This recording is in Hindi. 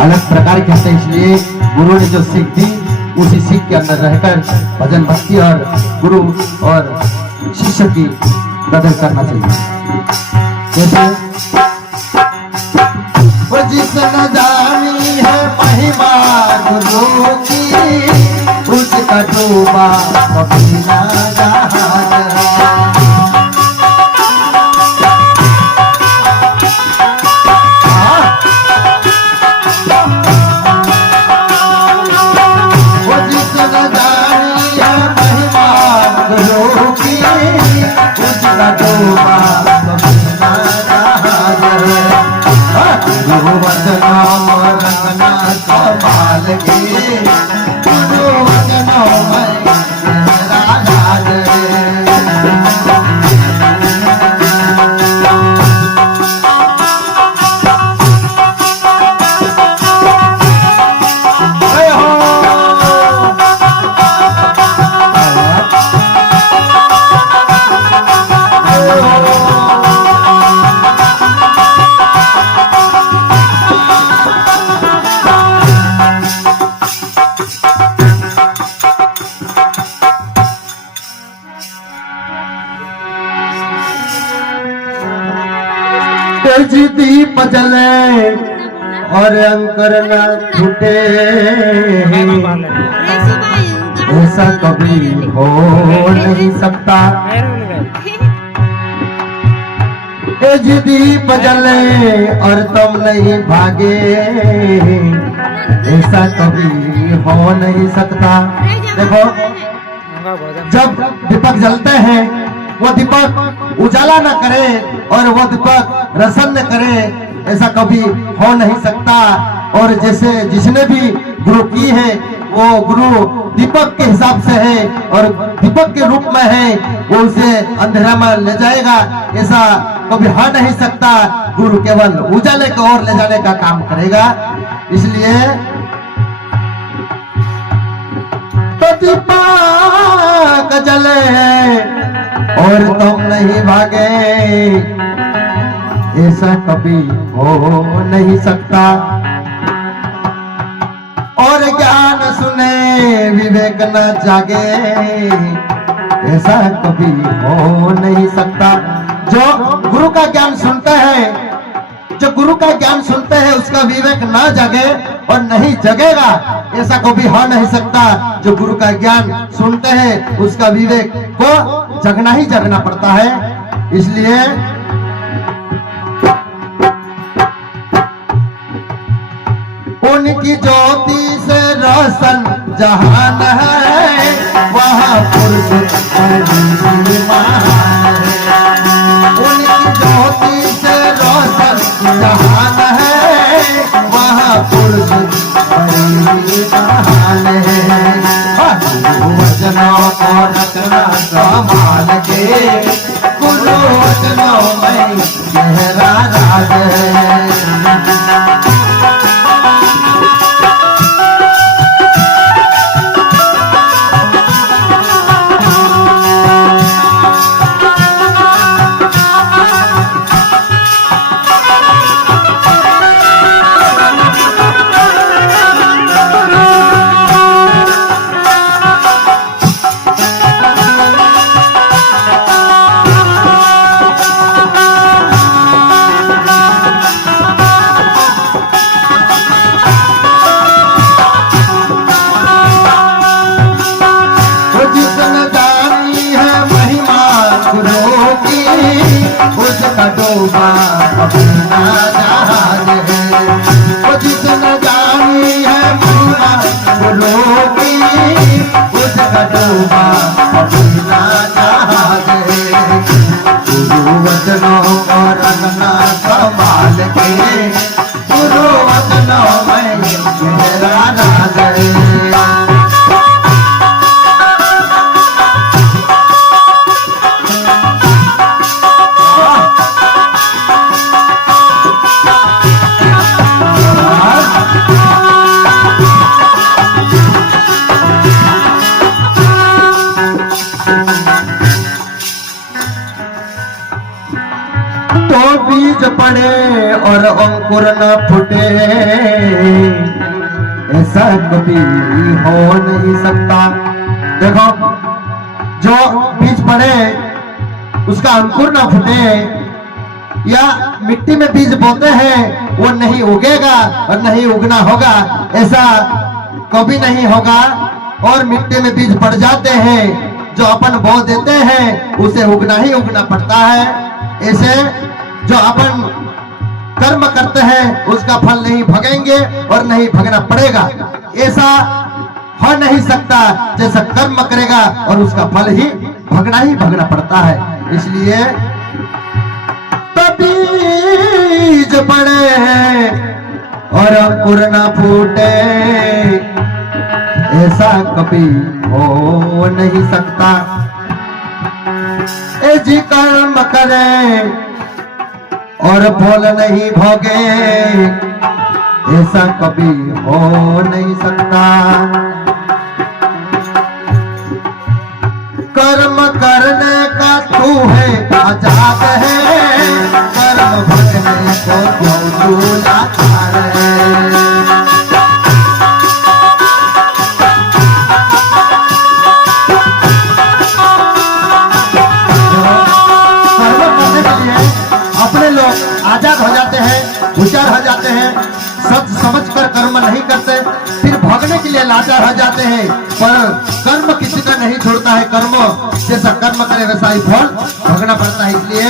अलग प्रकार के होते हैं। इसलिए गुरु ने जो सीख दी उसी सीख के अंदर रहकर भजन भक्ति और गुरु और शिष्य की कदर करना चाहिए। जैसे वो जिसने जानी है महिमा गुरु की उसका डूबा कभी ना जहाज। दीप जले और अंकर न छूटे ऐसा कभी हो नहीं सकता। दीप जले और तुम नहीं भागे ऐसा कभी हो नहीं सकता। देखो जब दीपक जलते हैं वो दीपक उजाला न करे और वो दीपक रसन न करे ऐसा कभी हो नहीं सकता। और जैसे जिसने भी गुरु की है वो गुरु दीपक के हिसाब से है और दीपक के रूप में है, वो उसे अंधेरा में ले जाएगा ऐसा कभी हो नहीं सकता। गुरु केवल उजाले की ओर ले जाने का काम करेगा। इसलिए तो दीपक जले और तुम नहीं भागे ऐसा कभी हो नहीं सकता। और ज्ञान सुने विवेक न जागे ऐसा कभी हो नहीं सकता। जो गुरु का ज्ञान सुनते हैं, जो गुरु का ज्ञान सुनते हैं उसका विवेक ना जागे और नहीं जगेगा ऐसा कभी हो नहीं सकता। जो गुरु का ज्ञान सुनते हैं उसका विवेक को जगना ही जगना पड़ता है। इसलिए उनकी ज्योति से रोशन जहान है वहाँ पुरुष उनकी ज्योति से रोशन जहान है वहाँ पुरुष महान है। वचनों को रखना संभाल के गुरु वचनों में गहरा राज है। उसका डूबा अपना जहाज है। वो जिसने जानी है महिमा गुरु की उसका डूबा अपना जहाज है। गुरु वचनों को रखना संभाल के गुरु वचनों में मेरा राज है। बीज पड़े और अंकुर न फूटे ऐसा कभी हो नहीं सकता। देखो, जो बीज पड़े उसका अंकुर ना फूटे, या मिट्टी में बीज बोते हैं वो नहीं उगेगा और नहीं उगना होगा, ऐसा कभी नहीं होगा। और मिट्टी में बीज पड़ जाते हैं, जो अपन बो देते हैं उसे उगना ही उगना पड़ता है। ऐसे जो अपन कर्म करते हैं उसका फल नहीं भगेंगे और नहीं भगना पड़ेगा, ऐसा हो नहीं सकता। जैसा कर्म करेगा और उसका फल ही भगना पड़ता है। इसलिए बीज पड़े हैं और अंकुर ना फूटे, ऐसा कभी हो नहीं सकता। ए जी कर्म करे और फल नहीं भोगे, ऐसा कभी हो नहीं सकता। कर्म करने का तू है आजाद है, कर्म भगने को तू लाचार है। आजाद हो जाते हैं, होशियार हो जाते हैं, सब समझ कर कर्म नहीं करते, फिर भोगने के लिए लाचार हो जाते हैं। पर कर्म किसी का नहीं छोड़ता है, कर्म जैसा कर्म करे वैसा ही फल भोगना पड़ता है। इसलिए